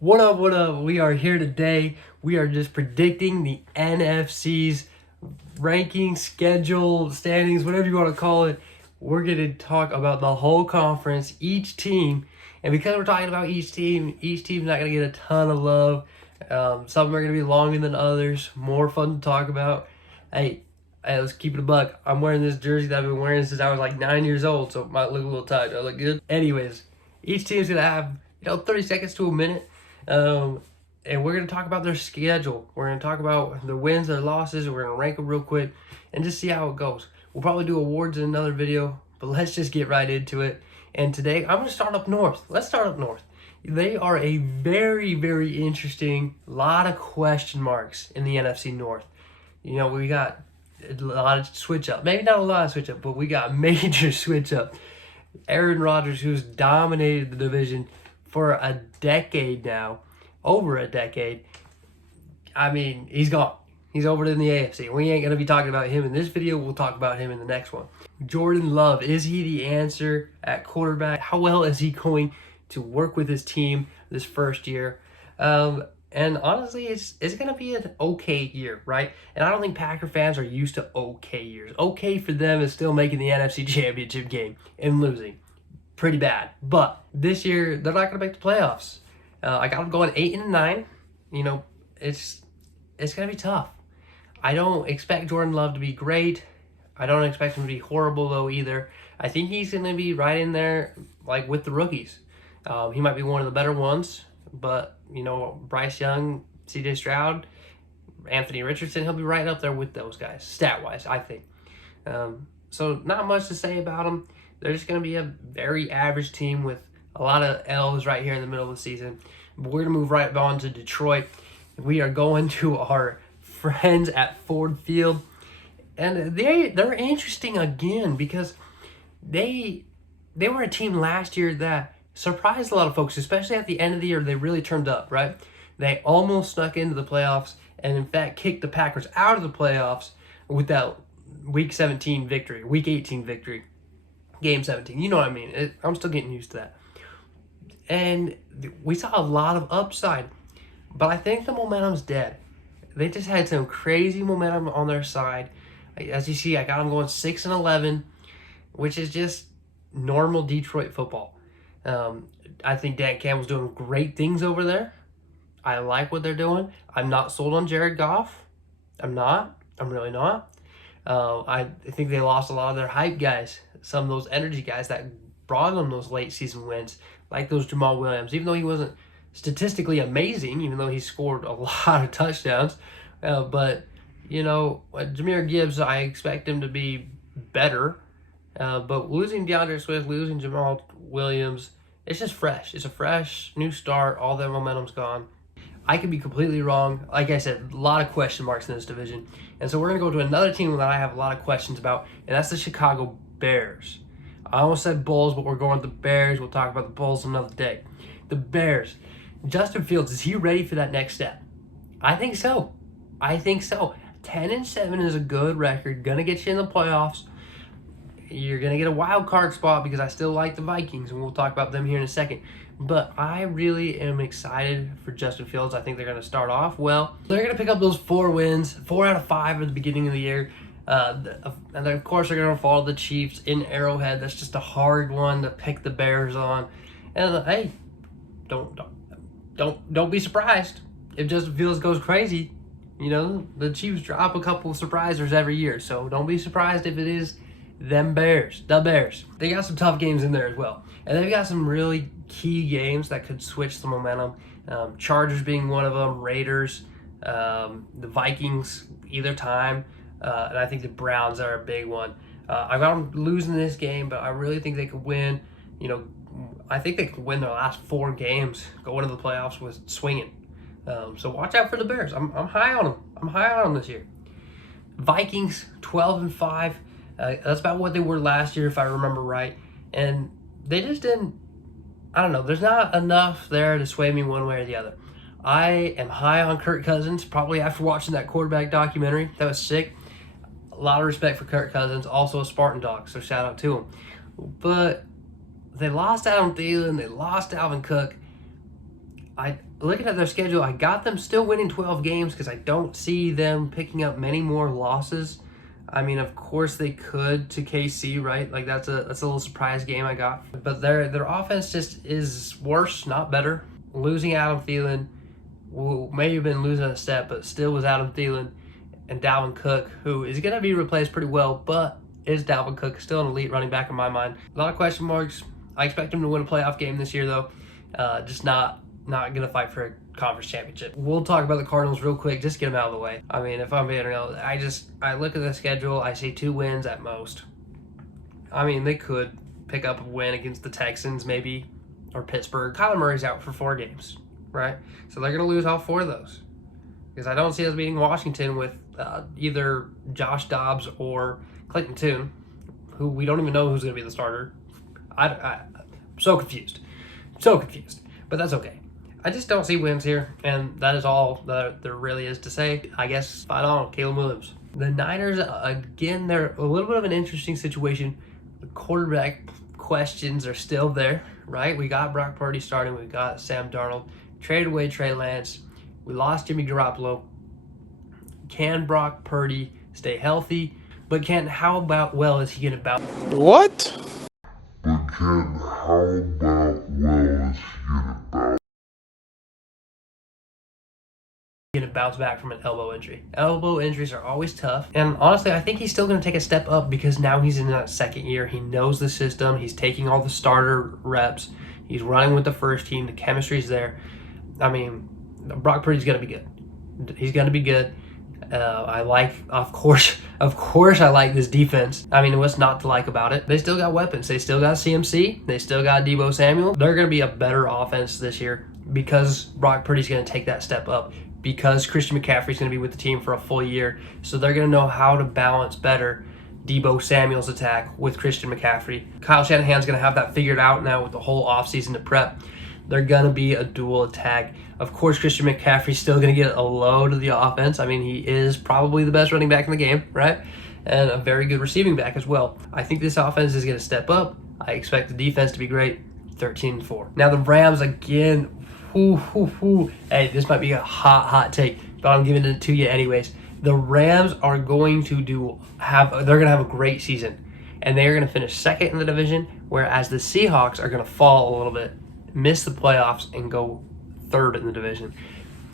What up, what up? We are here today. We are just predicting the NFC's ranking, schedule, standings, whatever you want to call it. We're going to talk about the whole conference, each team. And because we're talking about each team's not going to get a ton of love. Some of them are going to be longer than others, more fun to talk about. Hey, let's keep it a buck. I'm wearing this jersey that I've been wearing since I was like 9 years old, so it might look a little tight. Do I look good? Anyways, each team's going to have 30 seconds to a minute. And we're going to talk about their schedule. We're going to talk about their wins, their losses. We're going to rank them real quick and just see how it goes. We'll probably do awards in another video, but let's just get right into it. And today, I'm going to start up north. Let's start up north. They are a very, very interesting, lot of question marks in the NFC North. We got a lot of switch up. Maybe not a lot of switch up, but we got major switch up. Aaron Rodgers, who's dominated the division for a decade now, over a decade. I mean, he's gone. He's over in the AFC. We ain't going to be talking about him in this video. We'll talk about him in the next one. Jordan Love, is he the answer at quarterback? How well is he going to work with his team this first year? And honestly, it's going to be an okay year, right? And I don't think Packer fans are used to okay years. Okay for them is still making the NFC Championship game and losing. Pretty bad. But this year, they're not going to make the playoffs. I got them going 8-9. It's going to be tough. I don't expect Jordan Love to be great. I don't expect him to be horrible, though, either. I think he's going to be right in there, like, with the rookies. He might be one of the better ones, but, Bryce Young, C.J. Stroud, Anthony Richardson, he'll be right up there with those guys, stat-wise, I think. So not much to say about them. They're just going to be a very average team with a lot of L's right here in the middle of the season. But we're going to move right on to Detroit. We are going to our friends at Ford Field. And they're interesting again because they were a team last year that surprised a lot of folks, especially at the end of the year. They really turned up, right? They almost snuck into the playoffs and, in fact, kicked the Packers out of the playoffs with that Week 18 victory. Game 17. You know what I mean? I'm still getting used to that. And we saw a lot of upside. But I think the momentum's dead. They just had some crazy momentum on their side. As you see, I got them going 6-11, which is just normal Detroit football. I think Dan Campbell's doing great things over there. I like what they're doing. I'm not sold on Jared Goff. I'm not. I'm really not. I think they lost a lot of their hype guys, some of those energy guys that brought them those late season wins, like those Jamal Williams, even though he wasn't statistically amazing, even though he scored a lot of touchdowns. But Jahmyr Gibbs, I expect him to be better. But losing DeAndre Swift, losing Jamal Williams, it's just fresh. It's a fresh new start. All their momentum's gone. I could be completely wrong. Like I said, a lot of question marks in this division. And so we're going to go to another team that I have a lot of questions about, and that's the Chicago Bears. I almost said Bulls, but we're going with the Bears. We'll talk about the Bulls another day. The Bears. Justin Fields, is he ready for that next step? I think so. 10-7 is a good record. Going to get you in the playoffs. You're going to get a wild card spot because I still like the Vikings, and we'll talk about them here in a second. But I really am excited for Justin Fields. I think they're going to start off well. They're going to pick up those 4 wins, 4 out of 5 at the beginning of the year. And then, of course, they're going to follow the Chiefs in Arrowhead. That's just a hard one to pick the Bears on. And, hey, don't be surprised if Justin Fields goes crazy. The Chiefs drop a couple of surprisers every year. So don't be surprised if it is the Bears. They got some tough games in there as well. And they've got some really key games that could switch the momentum. Chargers being one of them, Raiders, the Vikings either time, and I think the Browns are a big one. I got them losing this game, but I really think they could win. I think they could win their last 4 games, go into the playoffs with swinging. So watch out for the Bears. I'm high on them. I'm high on them this year. Vikings 12-5. That's about what they were last year, if I remember right. And they just didn't, I don't know, there's not enough there to sway me one way or the other. I am high on Kirk Cousins, probably after watching that quarterback documentary. That was sick. A lot of respect for Kirk Cousins, also a Spartan dog, so shout out to him. But they lost Adam Thielen, they lost Alvin Cook. looking at their schedule, I got them still winning 12 games because I don't see them picking up many more losses. I mean, of course they could to KC, right? Like that's a little surprise game I got. But their offense just is worse, not better. Losing Adam Thielen, who may have been losing a step, but still was Adam Thielen, and Dalvin Cook, who is going to be replaced pretty well, but is Dalvin Cook still an elite running back in my mind? A lot of question marks. I expect him to win a playoff game this year, though. Just not going to fight for a conference championship. We'll talk about the Cardinals real quick, just get them out of the way. I mean, if I'm being real, I look at the schedule, I see 2 wins at most. I mean, they could pick up a win against the Texans, maybe, or Pittsburgh. Kyler Murray's out for 4 games, right? So they're going to lose all 4 of those. Because I don't see us beating Washington with either Josh Dobbs or Clayton Tune, who we don't even know who's going to be the starter. I'm so confused. But that's okay. I just don't see wins here, and that is all that there really is to say. I guess fight on, Caleb Williams. The Niners, again, they're a little bit of an interesting situation. The quarterback questions are still there, right? We got Brock Purdy starting. We got Sam Darnold. Traded away Trey Lance. We lost Jimmy Garoppolo. Can Brock Purdy stay healthy? But how about well is he going to bounce? What? But how about well is he Going to bounce back from an elbow injury? Elbow injuries are always tough. And honestly, I think he's still going to take a step up because now he's in that second year. He knows the system. He's taking all the starter reps. He's running with the first team. The chemistry's there. I mean, Brock Purdy's going to be good. He's going to be good. I like, of course, I like this defense. I mean, what's not to like about it? They still got weapons. They still got CMC. They still got Deebo Samuel. They're going to be a better offense this year because Brock Purdy's going to take that step up, because Christian McCaffrey's going to be with the team for a full year. So they're going to know how to balance better Deebo Samuel's attack with Christian McCaffrey. Kyle Shanahan's going to have that figured out now with the whole offseason to prep. They're going to be a dual attack. Of course, Christian McCaffrey's still going to get a load of the offense. I mean, he is probably the best running back in the game, right? And a very good receiving back as well. I think this offense is going to step up. I expect the defense to be great. 13-4. Now the Rams, again, hey, this might be a hot take, but I'm giving it to you anyways. The Rams are going to they're going to have a great season, and they're going to finish second in the division, whereas the Seahawks are going to fall a little bit, miss the playoffs, and go third in the division.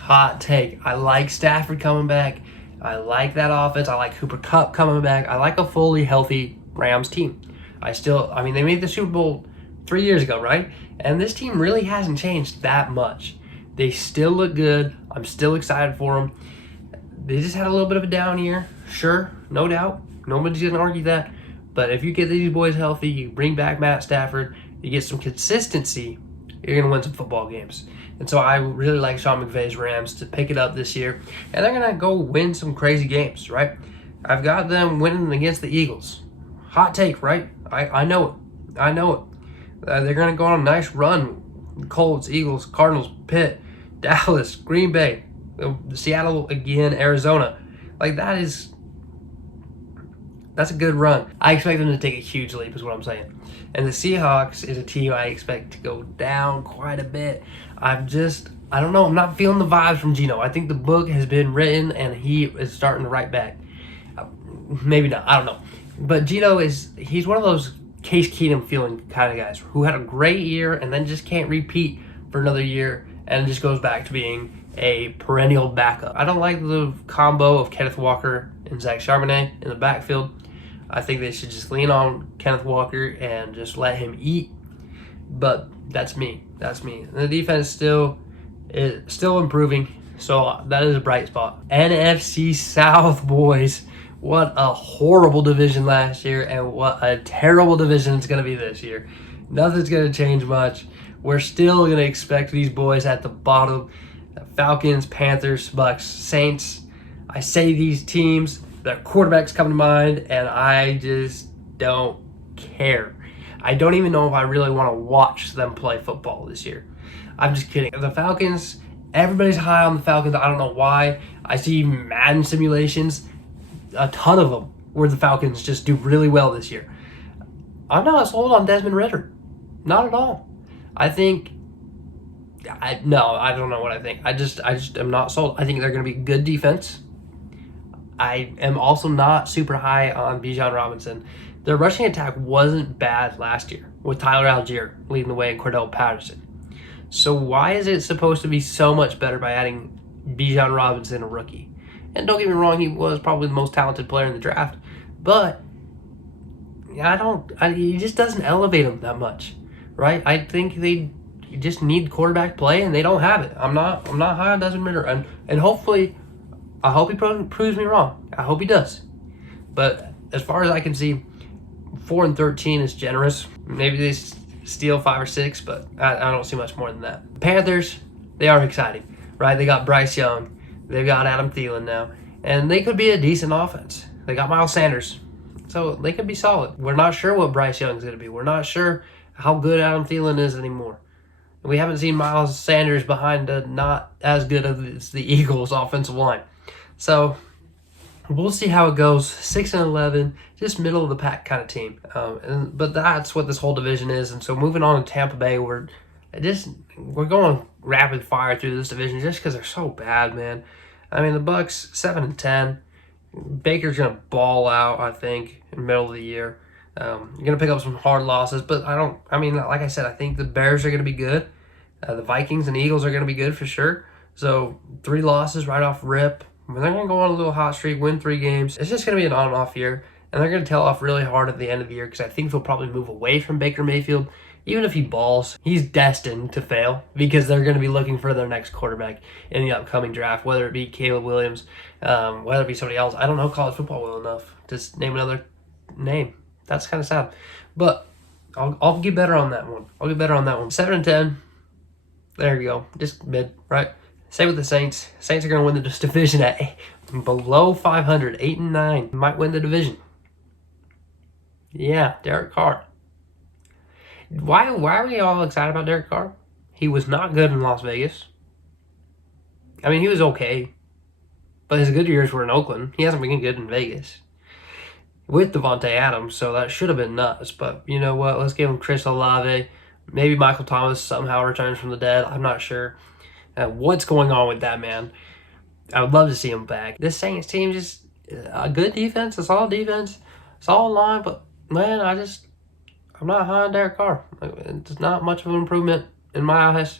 Hot take. I like Stafford coming back. I like that offense. I like Cooper Kupp coming back. I like a fully healthy Rams team. I mean, they made the Super Bowl 3 years ago, right? And this team really hasn't changed that much. They still look good. I'm still excited for them. They just had a little bit of a down year. Sure, no doubt. Nobody's going to argue that. But if you get these boys healthy, you bring back Matt Stafford, you get some consistency, you're going to win some football games. And so I really like Sean McVay's Rams to pick it up this year. And they're going to go win some crazy games, right? I've got them winning against the Eagles. Hot take, right? I know it. They're going to go on a nice run. Colts, Eagles, Cardinals, Pitt, Dallas, Green Bay, Seattle again, Arizona. Like, that's a good run. I expect them to take a huge leap is what I'm saying. And the Seahawks is a team I expect to go down quite a bit. I don't know. I'm not feeling the vibes from Geno. I think the book has been written and he is starting to write back. Maybe not. I don't know. But Geno he's one of those Case Keenum feeling kind of guys who had a great year and then just can't repeat for another year and just goes back to being a perennial backup. I don't like the combo of Kenneth Walker and Zach Charbonnet in the backfield. I think they should just lean on Kenneth Walker and just let him eat. But that's me. And the defense is still improving, so that is a bright spot. NFC South, boys. What a horrible division last year, and what a terrible division it's going to be this year. Nothing's going to change much. We're still going to expect these boys at the bottom. Falcons, Panthers, Bucks, Saints. I say these teams, their quarterbacks come to mind, and I just don't care. I don't even know if I really want to watch them play football this year. I'm just kidding. The Falcons, everybody's high on the Falcons. I don't know why. I see Madden simulations, a ton of them, where the Falcons just do really well this year. I'm not sold on Desmond Ridder. Not at all. I think No, I don't know what I think. I just am not sold. I think they're going to be good defense. I am also not super high on Bijan Robinson. Their rushing attack wasn't bad last year with Tyler Algier leading the way and Cordell Patterson. So why is it supposed to be so much better by adding Bijan Robinson, a rookie? And don't get me wrong, he was probably the most talented player in the draft, but he just doesn't elevate him that much, right? I think they just need quarterback play, and they don't have it. I'm not high on Desmond Ridder, and hopefully, I hope he proves me wrong. I hope he does. But as far as I can see, 4-13 is generous. Maybe they steal 5 or 6, but I don't see much more than that. Panthers, they are exciting, right? They got Bryce Young, they've got Adam Thielen now, and they could be a decent offense. They got Miles Sanders, so they could be solid. We're not sure what Bryce Young is going to be. We're not sure how good Adam Thielen is anymore. We haven't seen Miles Sanders behind a not as good as the Eagles' offensive line. So we'll see how it goes. 6-11, just middle of the pack kind of team. But that's what this whole division is. And so moving on to Tampa Bay, we're going rapid fire through this division just because they're so bad, man. I mean, the Bucks 7-10. Baker's gonna ball out, I think, in the middle of the year. You're gonna pick up some hard losses, but like I said, I think the Bears are gonna be good. The Vikings and Eagles are gonna be good for sure. So 3 losses right off rip. They're gonna go on a little hot streak, win 3 games. It's just gonna be an on and off year, and they're gonna tail off really hard at the end of the year because I think they'll probably move away from Baker Mayfield. Even if he balls, he's destined to fail because they're going to be looking for their next quarterback in the upcoming draft, whether it be Caleb Williams, whether it be somebody else. I don't know college football well enough to name another name. That's kind of sad. But I'll get better on that one. 7-10. There you go. Just mid, right? Same with the Saints. Saints are going to win this division at below 500, 8-9. Might win the division. Yeah, Derek Carr. Why are we all excited about Derek Carr? He was not good in Las Vegas. I mean, he was okay. But his good years were in Oakland. He hasn't been good in Vegas. With Devontae Adams, so that should have been nuts. But you know what? Let's give him Chris Olave. Maybe Michael Thomas somehow returns from the dead. I'm not sure what's going on with that man. I would love to see him back. This Saints team just a good defense, a solid defense, solid line. But man, I'm not high on Derek Carr. It's not much of an improvement in my eyes.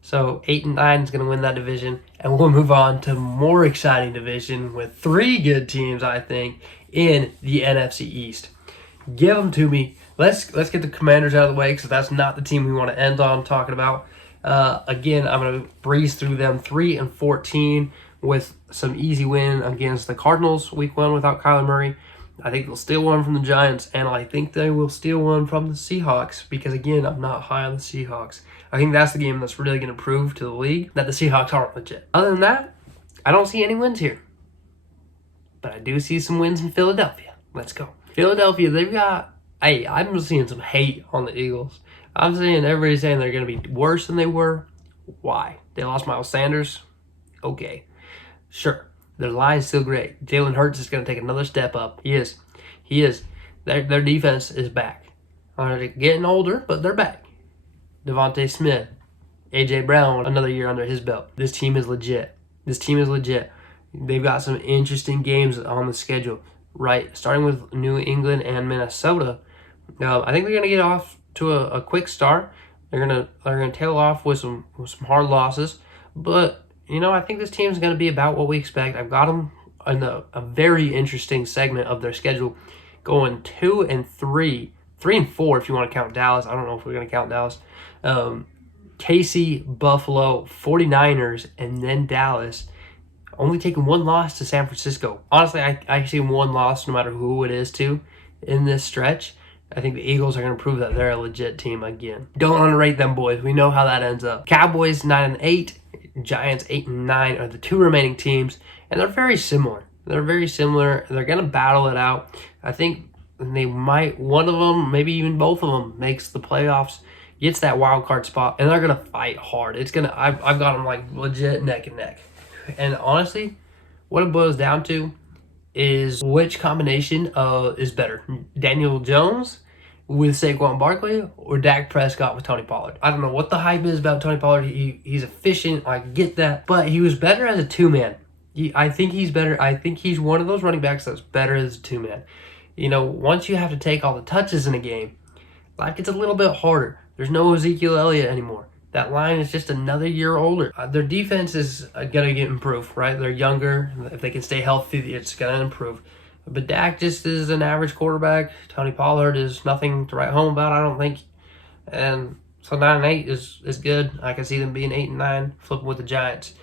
So 8-9 is going to win that division. And we'll move on to a more exciting division with 3 good teams, I think, in the NFC East. Give them to me. Let's get the Commanders out of the way because that's not the team we want to end on talking about. Again, I'm going to breeze through them 3-14 with some easy win against the Cardinals week 1 without Kyler Murray. I think they'll steal one from the Giants, and I think they will steal one from the Seahawks because, again, I'm not high on the Seahawks. I think that's the game that's really going to prove to the league that the Seahawks aren't legit. Other than that, I don't see any wins here. But I do see some wins in Philadelphia. Let's go. Philadelphia, they've got... Hey, I'm seeing some hate on the Eagles. I'm seeing everybody saying they're going to be worse than they were. Why? They lost Miles Sanders? Okay. Sure. Their line is still great. Jalen Hurts is going to take another step up. He is. Their defense is back. They're getting older, but they're back. Devontae Smith, A.J. Brown, another year under his belt. This team is legit. They've got some interesting games on the schedule, right? Starting with New England and Minnesota. I think they're going to get off to a quick start. They're gonna tail off with some hard losses, but I think this team is going to be about what we expect. I've got them in a very interesting segment of their schedule, going 2-3, 3-4 if you want to count Dallas. I don't know if we're going to count Dallas. KC, Buffalo, 49ers, and then Dallas. Only taking 1 loss to San Francisco. Honestly, I see 1 loss no matter who it is to in this stretch. I think the Eagles are going to prove that they're a legit team again. Don't underrate them boys. We know how that ends up. Cowboys 9-8. Giants 8-9 are the 2 remaining teams, and they're very similar. They're going to battle it out. I think they might, one of them, maybe even both of them, makes the playoffs, gets that wild card spot, and they're going to fight hard. I've got them like legit neck and neck. And honestly, what it boils down to is which combination is better, Daniel Jones with Saquon Barkley or Dak Prescott with Tony Pollard. I don't know what the hype is about Tony Pollard. He's efficient. I get that. But he was better as a two-man. I think he's better. I think he's one of those running backs that's better as a two-man. You know, once you have to take all the touches in a game, life gets a little bit harder. There's no Ezekiel Elliott anymore. That line is just another year older. Their defense is going to get improved, right? They're younger. If they can stay healthy, it's going to improve. But Dak just is an average quarterback. Tony Pollard is nothing to write home about, I don't think. And so 9-8 is good. I can see them being 8-9, flipping with the Giants.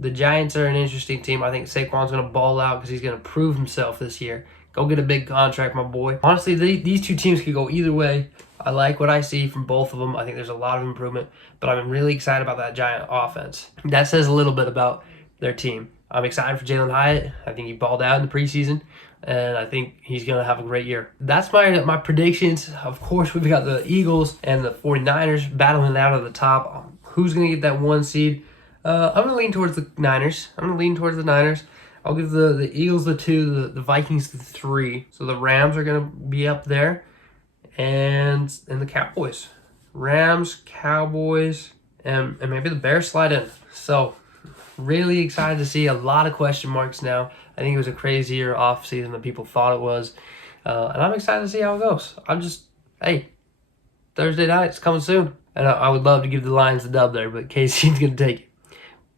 The Giants are an interesting team. I think Saquon's going to ball out because he's going to prove himself this year. Go get a big contract, my boy. Honestly, these two teams could go either way. I like what I see from both of them. I think there's a lot of improvement, but I'm really excited about that Giant offense. That says a little bit about their team. I'm excited for Jalen Hyatt. I think he balled out in the preseason, and I think he's going to have a great year. That's my predictions. Of course, we've got the Eagles and the 49ers battling out of the top. Who's going to get that 1 seed? I'm going to lean towards the Niners. I'll give the Eagles the 2, the Vikings the 3. So the Rams are going to be up there. And the Cowboys. Rams, Cowboys, and maybe the Bears slide in. So really excited to see a lot of question marks now. I think it was a crazier offseason than people thought it was. And I'm excited to see how it goes. Thursday night's coming soon. And I would love to give the Lions the dub there, but KC's going to take it.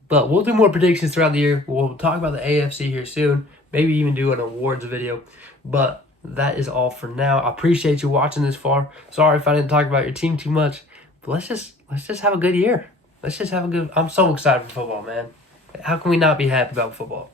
But we'll do more predictions throughout the year. We'll talk about the AFC here soon. Maybe even do an awards video. But that is all for now. I appreciate you watching this far. Sorry if I didn't talk about your team too much. But let's just have a good year. I'm so excited for football, man. How can we not be happy about football?